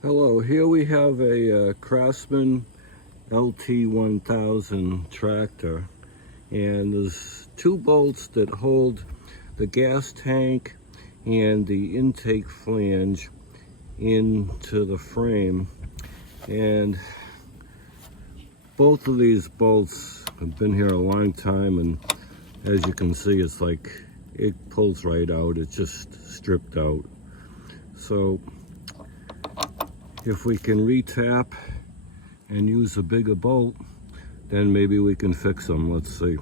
Hello, here we have a Craftsman LT1000 tractor, and there's two bolts that hold the gas tank and the intake flange into the frame, and both of these bolts have been here a long time, and as you can see, it's like it pulls right out. It's just stripped out. So if we can retap and use a bigger bolt, then maybe we can fix them. Let's see.